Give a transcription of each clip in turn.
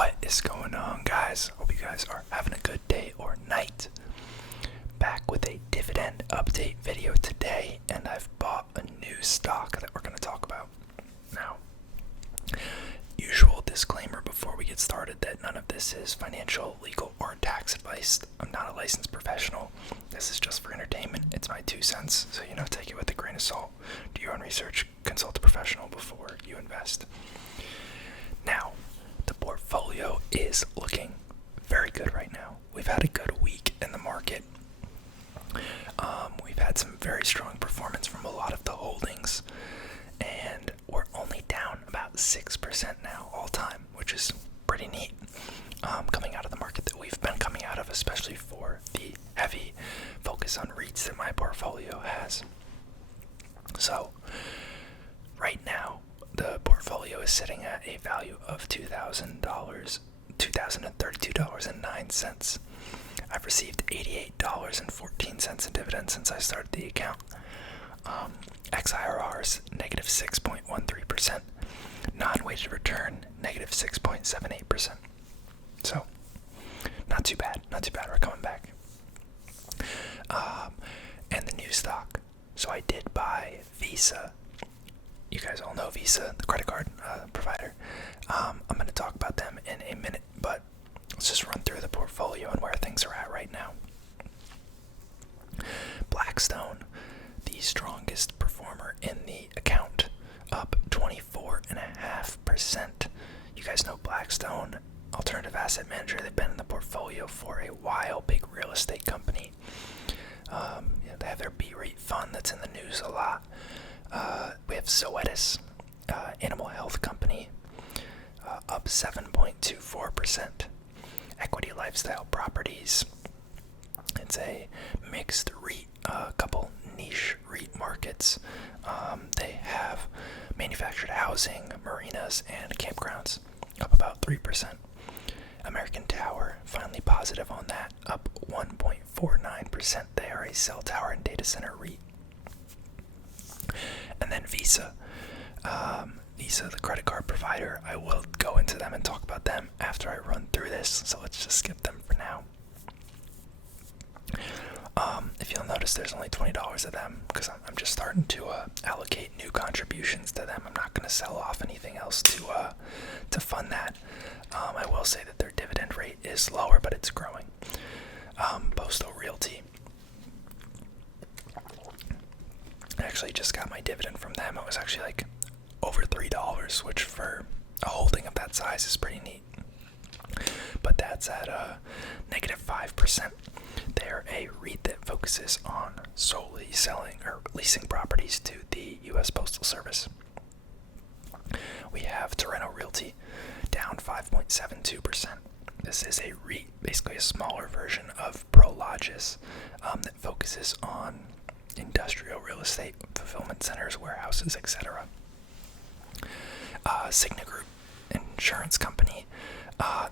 What is going on, guys? Hope you guys are having a good day or night. Back with a dividend update video today, and I've bought a new stock that we're going to talk about now. Usual disclaimer before we get started that none of this is financial, legal, or tax advice. I'm not a licensed professional. This is just for entertainment. It's my 2 cents, so take it with a grain of salt. Do your own research, consult a professional before you invest. Now, the portfolio is looking very good right now. We've had a good week in the market. We've had some very strong performance from a lot of the holdings, and we're only down about 6% now all time, which is pretty neat, coming out of the market that we've been coming out of, especially for the heavy focus on REITs that my portfolio has. So right now the portfolio is sitting at a value of $2,032.09. I've received $88.14 in dividends since I started the account. XIRR is negative 6.13%. Non-weighted return, negative 6.78%. So, not too bad. We're coming back. And the new stock. So I did buy Visa. You guys all know Visa, the credit card provider. I'm going to talk about them in a minute, but let's just run through the portfolio and where things are at right now. Blackstone, the strongest performer in the account, up 24.5%. You guys know Blackstone, alternative asset manager. They've been in the portfolio for a while. Big real estate company. They have their B-REIT fund that's in the news a lot. We have Zoetis, animal health company, up 7.24%. Equity Lifestyle Properties, it's a mixed REIT, couple niche REIT markets. They have manufactured housing, marinas, and campgrounds, up about 3%. American Tower, finally positive on that, up 1.49%. They are a cell tower and data center REIT. And then Visa. Visa, the credit card provider. I will go into them and talk about them after I run through this, so let's just skip them for now. If you'll notice, there's only $20 of them because I'm just starting to allocate new contributions to them. I'm not going to sell off anything else to fund that. I will say that their dividend rate is lower, but it's growing. Postal Realty. I actually just got my dividend from them. It was actually like over $3, which for a holding of that size is pretty neat. But that's at negative 5%. They're a REIT that focuses on solely selling or leasing properties to the U.S. Postal Service. We have Torrento Realty, down 5.72%. This is a REIT, basically a smaller version of Prologis, that focuses on industrial real estate, fulfillment centers, warehouses, etc. Cigna Group, insurance company.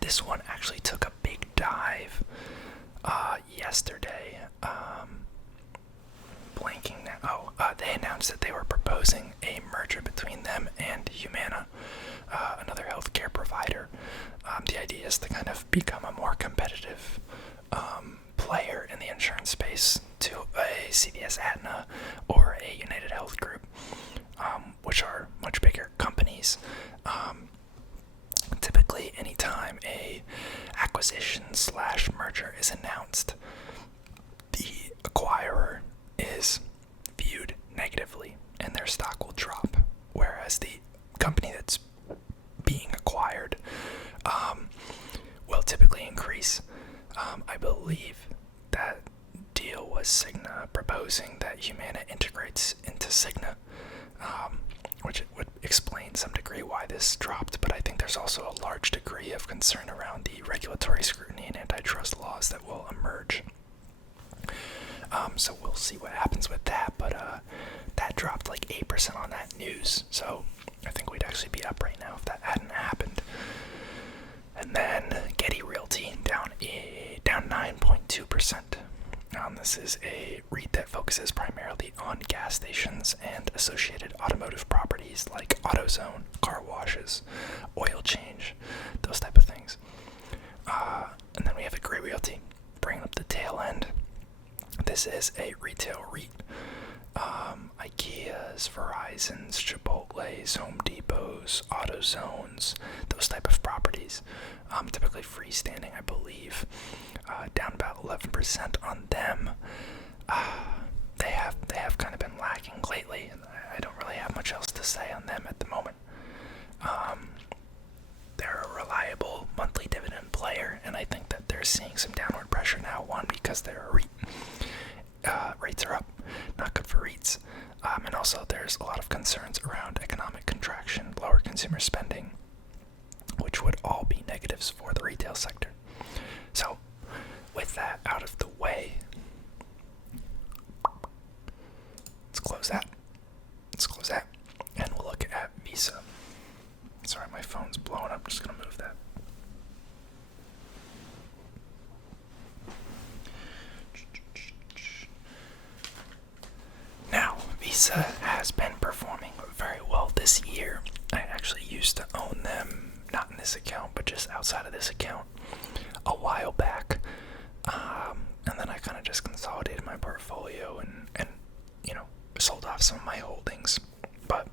This one actually took a big dive yesterday. Blanking now. They announced that they were proposing a merger between them and Humana, another healthcare provider. The idea is to kind of become a more competitive player in the insurance space to a CVS Aetna or a United Health Group, which are much bigger companies. Typically, anytime a acquisition/merger is announced, the acquirer is viewed negatively and their stock will drop, whereas the company that's being acquired will typically increase. I believe that deal was Cigna proposing that Humana integrates into Cigna, which would explain some degree why this dropped, but I think there's also a large degree of concern around the regulatory scrutiny and antitrust laws that will emerge. So we'll see what happens with that, but that dropped like 8% on that news, so I think we'd actually be up right now if that hadn't happened. And then Getty Realty, down 9.2%. This is a REIT that focuses primarily on gas stations and associated automotive properties like AutoZone, car washes, oil change, those type of things. this is a retail REIT. IKEA's, Verizon's, Chipotle's, Home Depot's, AutoZone's, those type of properties. Typically freestanding, I believe. Down about 11% on them. They have kind of been lacking lately, and I don't really have much else to say on them at the moment. They're a reliable monthly dividend player, and I think that they're seeing some downward pressure now. One, because they're a REIT. Rates are up, not good for REITs. And also there's a lot of concerns around economic contraction, lower consumer spending, which would all be negatives for the retail sector. So, with that out of the way, let's close that, and we'll look at Visa. Sorry, my phone's blowing up, just gonna move that. Now, Visa has been performing very well this year. I actually used to own them, not in this account, but just outside of this account, a while back. And then I kind of just consolidated my portfolio and sold off some of my holdings. But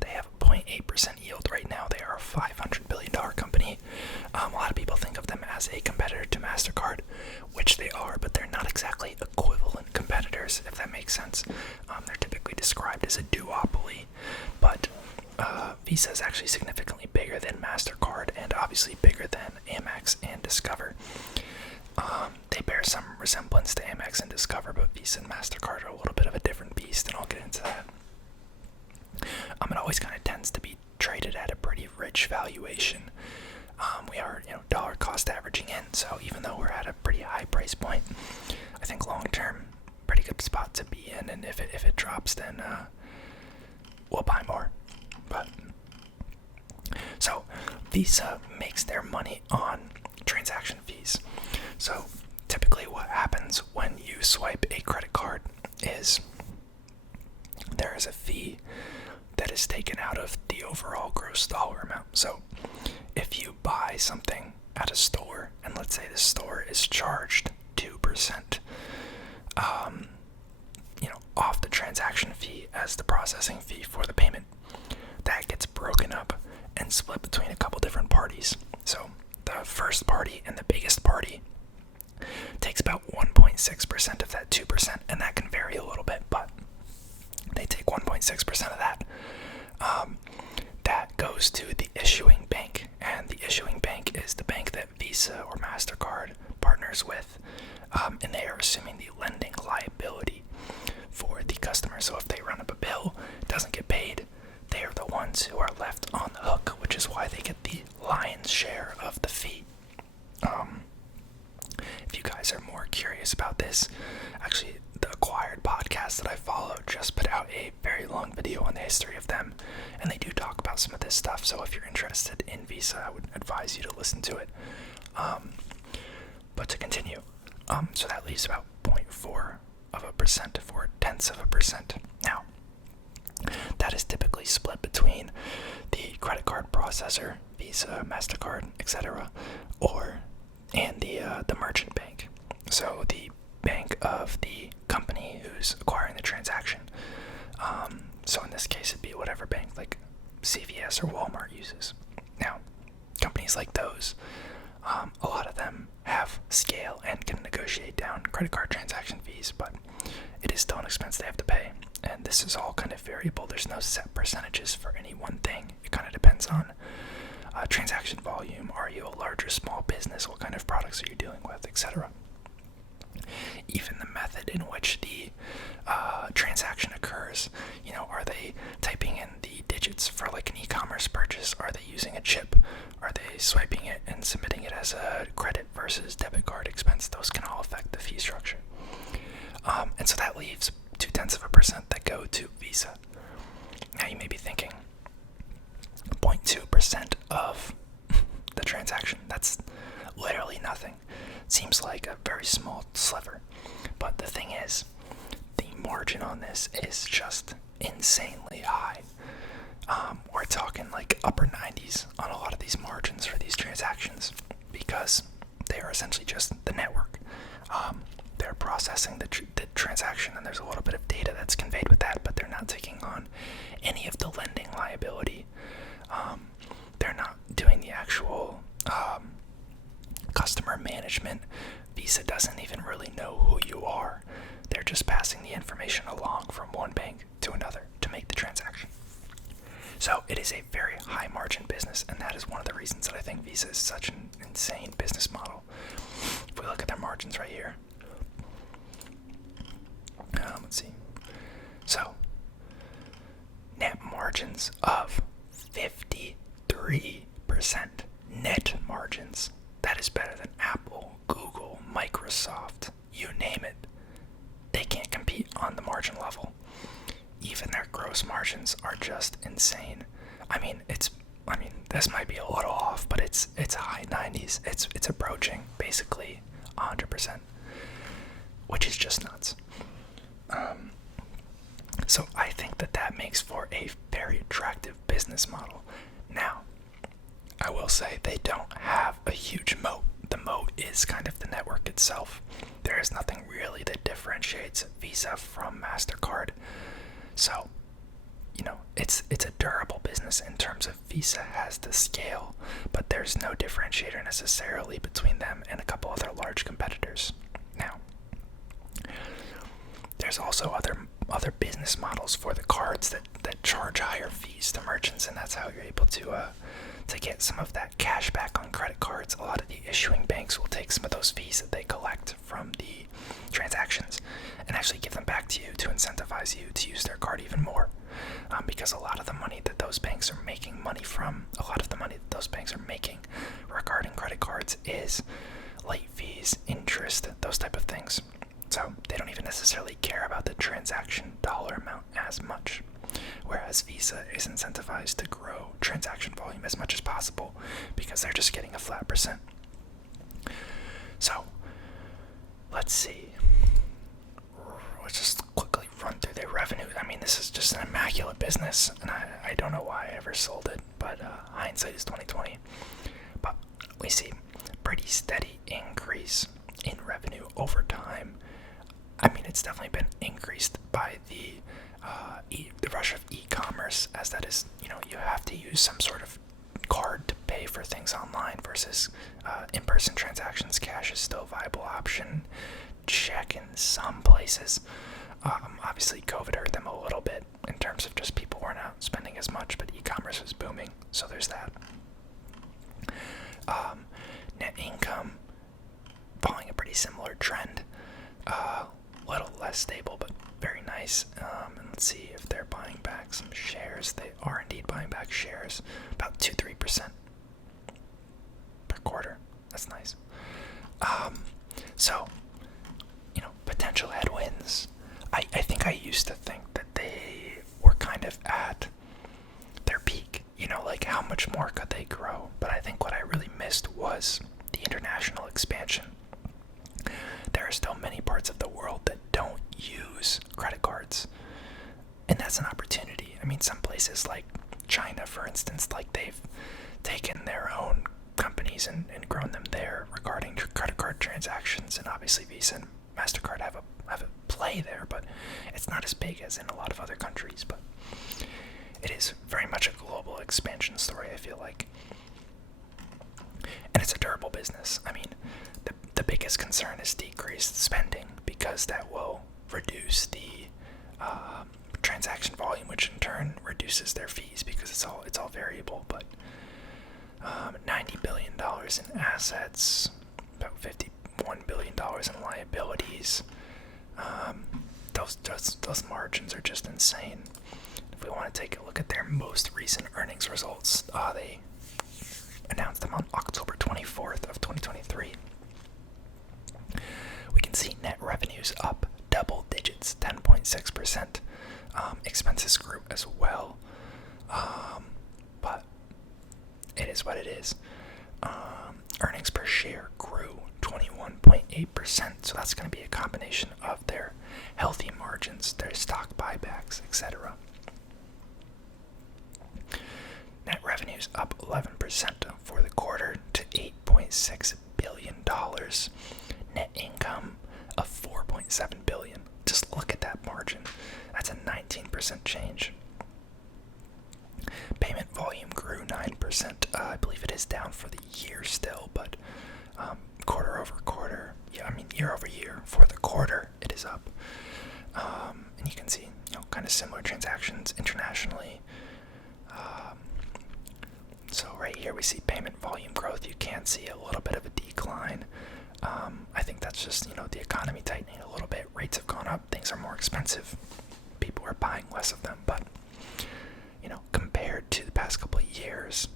they have a 0.8% yield right now. They are a $500 billion company. A lot of people think of them as a competitor to MasterCard, which they are, but they're not exactly equivalent competitors, if that makes sense. They're typically described as a duopoly, but Visa is actually significantly bigger than MasterCard and obviously bigger than Amex and Discover. They bear some resemblance to Amex and Discover, but Visa and MasterCard are a little bit of a different beast, and I'll get into that. It always kind of tends to be traded at a pretty rich valuation. We are, dollar cost averaging in, so even though we're at a pretty high price point, I think long term, pretty good spot to be in, and if it drops, then we'll buy more. But so Visa makes their money on transaction fees. So typically what happens when you swipe a credit card is there is a fee that is taken out of the overall gross dollar amount. So if you buy something at a store, and let's say the store is charged 2%, off the transaction fee as the processing fee for the payment, that gets broken up and split between a couple different parties. So the first party and the biggest party takes about 1.6% of that 2%, and that can vary a little bit, but they take 1.6% of that. That goes to the issuing bank, and the issuing bank is the bank that Visa or MasterCard partners with, and they are assuming the lending liability for the customer. So if they run up a bill, it doesn't get paid, they are the ones who are left on the hook, which is why they get the lion's share of the fee. If you guys are more curious about this, actually the Acquired podcast that I follow just put out a very long video on the history of them, and they do talk about some of this stuff, so if you're interested in Visa, I would advise you to listen to it. But to continue, so that leaves about 0.4% to 0.4%. Now, that is typically split between the credit card processor, Visa, MasterCard, etc., and the merchant bank. So the bank of the company who's acquiring the transaction. So in this case, it'd be whatever bank like CVS or Walmart uses. Now, companies like those, a lot of them have scale and can negotiate down credit card transaction fees, but it is still an expense they have to pay. And this is all kind of variable. There's no set percentages for any one thing. It kind of depends on transaction volume. Are you a large or small business? What kind of products are you dealing with, etc. Even the method in which the transaction occurs, are they typing in the digits for like an e-commerce purchase? Are they using a chip? Are they swiping it and submitting it as a credit versus debit card expense? Those can all affect the fee structure. And so that leaves 0.2% that go to Visa. Now you may be thinking, 0.2% of the transaction, that's literally nothing. Seems like a very small sliver. But the thing is, the margin on this is just insanely high. We're talking like upper 90s on a lot of these margins for these transactions, because they are essentially just the network. they're processing the transaction, and there's a little bit of data that's conveyed with that, but they're not taking on any of the lending liability. They're not doing the actual customer management. Visa doesn't even really know who you are. They're just passing the information along from one bank to another to make the transaction. So it is a very high margin business, and that is one of the reasons that I think Visa is such an insane business model. If we look at their margins right here, let's see. So net margins of 53%. Net margins. That is better than Apple, Google, Microsoft, you name it. They can't compete on the margin level. Even their gross margins are just insane. I mean, this might be a little off, but it's high 90s. It's approaching basically 100%, which is just nuts. So I think that makes for a very attractive business model. Now, I will say they don't have a huge moat. The moat is kind of the network itself. There is nothing really that differentiates Visa from MasterCard. So, it's a durable business in terms of Visa has the scale, but there's no differentiator necessarily between them and a couple other large competitors. Now, there's also other business models for the cards that charge higher fees to merchants, and that's how you're able to get some of that cash back on credit cards. A lot of the issuing banks will take some of those fees that they collect from the transactions and actually give them back to you to incentivize you to use their card even more, because a lot of the money that those banks are making regarding credit cards is late fees, interest, those type of things. So they don't even necessarily care about the transaction dollar amount as much, whereas Visa is incentivized to grow transaction volume as much as possible because they're just getting a flat percent. So let's see. Let's just quickly run through their revenue. I mean, this is just an immaculate business, and I don't know why I ever sold it, but hindsight is 2020. But we see pretty steady increase in revenue over time. I mean, it's definitely been increased by the rush of e-commerce, as that is, you have to use some sort of card to pay for things online versus in-person transactions. Cash is still a viable option. Check in some places. Obviously, COVID hurt them a little bit in terms of just people weren't out spending as much, but e-commerce was booming, so there's that. Net income following a pretty similar trend. Little less stable, but very nice. And let's see if they're buying back some shares. They are indeed buying back shares, about 2-3% per quarter. That's nice. So, potential headwinds. I think I used to think that they were kind of at their peak. Like how much more could they grow? But I think what I really missed was the international expansion. There are still many parts of the world that don't use credit cards, and that's an opportunity. I mean, some places like China, for instance, like they've taken their own companies and grown them there regarding credit card transactions, and obviously Visa and MasterCard have a play there, but it's not as big as in a lot of other countries. But it is very much a global expansion story, I feel like, and it's a durable business. I mean, the biggest concern is decreased spending, because that will reduce the transaction volume, which in turn reduces their fees because it's all variable. But $90 billion in assets, about $51 billion in liabilities. Those margins are just insane. If we want to take a look at their most recent earnings results, they announced them on October 24th of 2023. We can see net revenues up double digits, 10.6%. Expenses grew as well, but it is what it is. Earnings per share grew 21.8%, so that's going to be a combination of their healthy margins, their stock buybacks, etc. Net revenues up 11% for the quarter to $8.6 billion. Net income of 4.7 billion. Just look at that margin. That's a 19% change. Payment volume grew 9%. I believe it is down for the year still, but quarter over quarter, year over year for the quarter, it is up. And you can see, kind of similar transactions internationally. So right here we see payment volume growth. You can see a little bit of a decline. I think that's just, the economy tightening a little bit. Rates have gone up. Things are more expensive. People are buying less of them. But, compared to the past couple of years,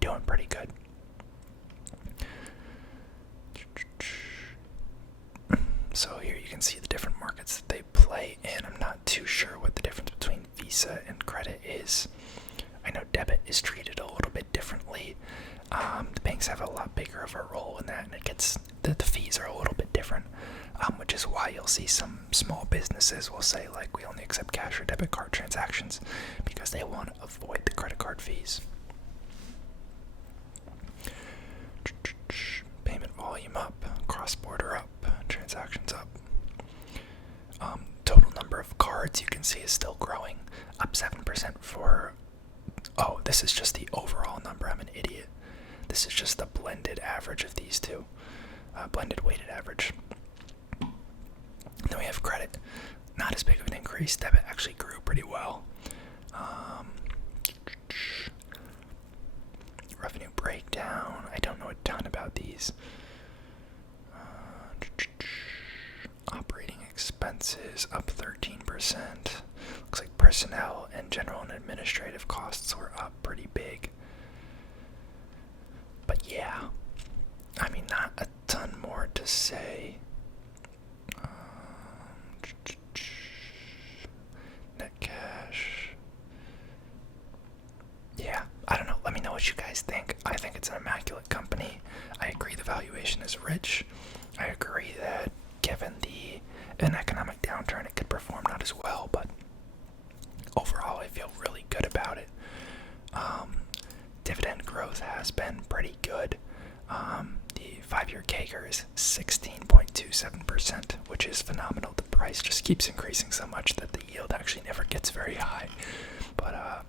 doing pretty good. So here you can see the different markets that they play in. I'm not too sure what the difference between Visa and credit is. I know debit is treated a little bit differently. The banks have a lot bigger of a role in that, and the fees are a little bit different, which is why you'll see some small businesses will say, like, we only accept cash or debit card transactions because they want to avoid the credit card fees. Payment volume up, cross-border up, transactions up. Total number of cards you can see is still growing, up 7% for... Oh, this is just the overall number. I'm an idiot. This is just the blended average of these two. Blended weighted average. Then we have credit. Not as big of an increase. Debit actually grew pretty well. Revenue breakdown. I don't know a ton about these. Operating expenses up 13%. Looks like personnel and general and administrative costs were up pretty big. But yeah, not a ton more to say. Net cash. Yeah, I don't know. Let me know what you guys think. I think it's an immaculate company. I agree the valuation is rich. I agree that given an economic downturn, it could perform not as well, but overall, I feel really good about it. Dividend growth has been pretty good. The 5-year CAGR is 16.27%, which is phenomenal. The price just keeps increasing so much that the yield actually never gets very high. But